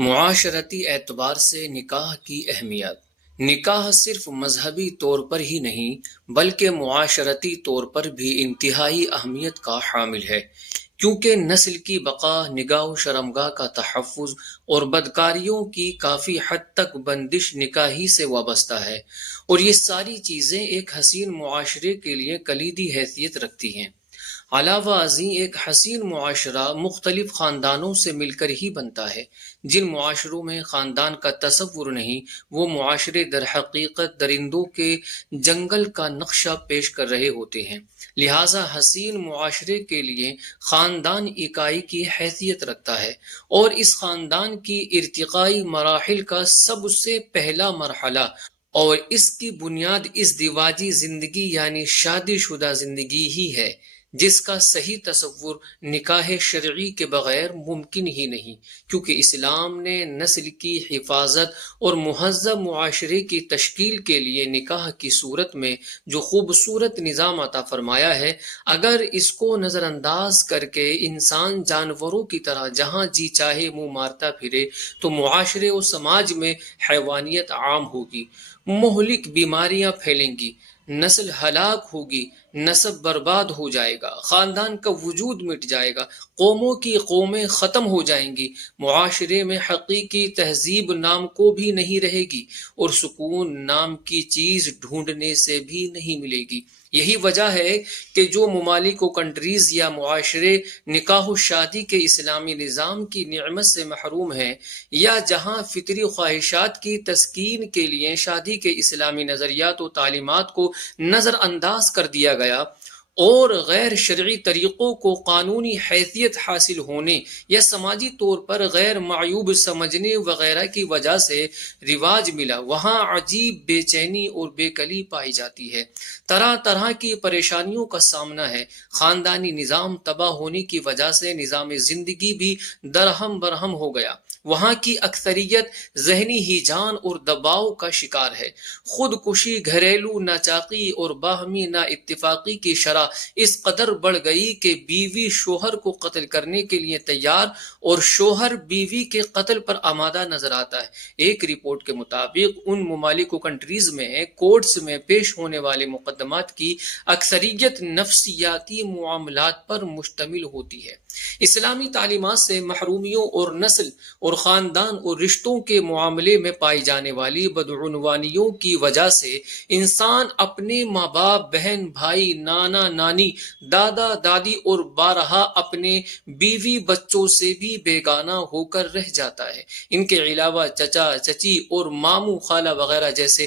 معاشرتی اعتبار سے نکاح کی اہمیت۔ نکاح صرف مذہبی طور پر ہی نہیں بلکہ معاشرتی طور پر بھی انتہائی اہمیت کا حامل ہے، کیونکہ نسل کی بقا، نگاہ و شرمگاہ کا تحفظ اور بدکاریوں کی کافی حد تک بندش نکاح ہی سے وابستہ ہے، اور یہ ساری چیزیں ایک حسین معاشرے کے لیے کلیدی حیثیت رکھتی ہیں۔ علاوہ ازیں ایک حسین معاشرہ مختلف خاندانوں سے مل کر ہی بنتا ہے۔ جن معاشروں میں خاندان کا تصور نہیں، وہ معاشرے در حقیقت درندوں کے جنگل کا نقشہ پیش کر رہے ہوتے ہیں۔ لہذا حسین معاشرے کے لیے خاندان اکائی کی حیثیت رکھتا ہے، اور اس خاندان کی ارتقائی مراحل کا سب سے پہلا مرحلہ اور اس کی بنیاد ازدواجی زندگی یعنی شادی شدہ زندگی ہی ہے، جس کا صحیح تصور نکاح شرعی کے بغیر ممکن ہی نہیں، کیونکہ اسلام نے نسل کی حفاظت اور مہذب معاشرے کی تشکیل کے لیے نکاح کی صورت میں جو خوبصورت نظام عطا فرمایا ہے، اگر اس کو نظر انداز کر کے انسان جانوروں کی طرح جہاں جی چاہے منہ مارتا پھرے تو معاشرے و سماج میں حیوانیت عام ہوگی، مہلک بیماریاں پھیلیں گی، نسل ہلاک ہوگی، نسب برباد ہو جائے گا، خاندان کا وجود مٹ جائے گا، قوموں کی قومیں ختم ہو جائیں گی، معاشرے میں حقیقی تہذیب نام کو بھی نہیں رہے گی، اور سکون نام کی چیز ڈھونڈنے سے بھی نہیں ملے گی۔ یہی وجہ ہے کہ جو ممالک و کنٹریز یا معاشرے نکاح و شادی کے اسلامی نظام کی نعمت سے محروم ہیں، یا جہاں فطری خواہشات کی تسکین کے لیے شادی کے اسلامی نظریات و تعلیمات کو نظر انداز کر دیا گیا، اور غیر شرعی طریقوں کو قانونی حیثیت حاصل ہونے یا سماجی طور پر غیر معیوب سمجھنے وغیرہ کی وجہ سے رواج ملا، وہاں عجیب بے چینی اور بے کلی پائی جاتی ہے، طرح طرح کی پریشانیوں کا سامنا ہے۔ خاندانی نظام تباہ ہونے کی وجہ سے نظام زندگی بھی درہم برہم ہو گیا، وہاں کی اکثریت ذہنی ہیجان اور دباؤ کا شکار ہے، خودکشی، گھریلو ناچاقی اور باہمی نا اتفاقی کی شرح اس قدر بڑھ گئی کہ بیوی شوہر کو قتل کرنے کے لیے تیار اور شوہر بیوی کے قتل پر آمادہ نظر آتا ہے۔ ایک رپورٹ کے مطابق ان ممالک و کنٹریز میں کورٹس میں پیش ہونے والے مقدمات کی اکثریت نفسیاتی معاملات پر مشتمل ہوتی ہے۔ اسلامی تعلیمات سے محرومیوں اور نسل اور خاندان اور رشتوں کے معاملے میں پائی جانے والی بدعنوانیوں کی وجہ سے انسان اپنے ماں باپ، بہن بھائی، نانا نانی، دادا دادی اور بارہا اپنے بیوی بچوں سے بھی بیگانہ ہو کر رہ جاتا ہے۔ ان کے علاوہ چچا چچی اور ماموں خالہ وغیرہ جیسے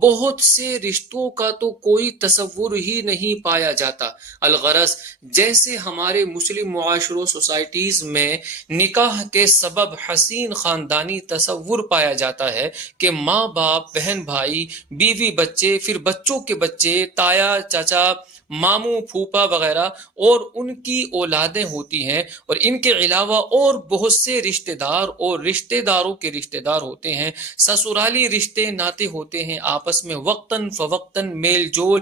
بہت سے رشتوں کا تو کوئی تصور ہی نہیں پایا جاتا۔ الغرض جیسے ہمارے مسلم معاشروں سوسائٹیز میں نکاح کے سبب حسین خاندانی تصور پایا جاتا ہے کہ ماں باپ، بہن بھائی، بیوی بچے، پھر بچوں کے بچے، تایا چاچا، ماموں پھوپھا وغیرہ اور ان کی اولادیں ہوتی ہیں، اور ان کے علاوہ اور بہت سے رشتہ دار اور رشتہ داروں کے رشتہ دار ہوتے ہیں، سسرالی رشتے ناتے ہوتے ہیں، آپس میں وقتاً فوقتاً میل جول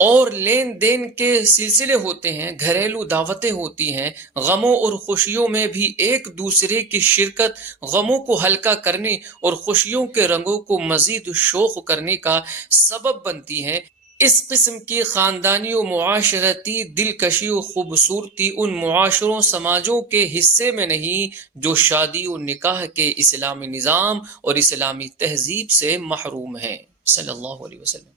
اور لین دین کے سلسلے ہوتے ہیں، گھریلو دعوتیں ہوتی ہیں، غموں اور خوشیوں میں بھی ایک دوسرے کی شرکت غموں کو ہلکا کرنے اور خوشیوں کے رنگوں کو مزید شوخ کرنے کا سبب بنتی ہیں۔ اس قسم کی خاندانی و معاشرتی دلکشی و خوبصورتی ان معاشروں سماجوں کے حصے میں نہیں جو شادی و نکاح کے اسلامی نظام اور اسلامی تہذیب سے محروم ہیں۔ صلی اللہ علیہ وسلم۔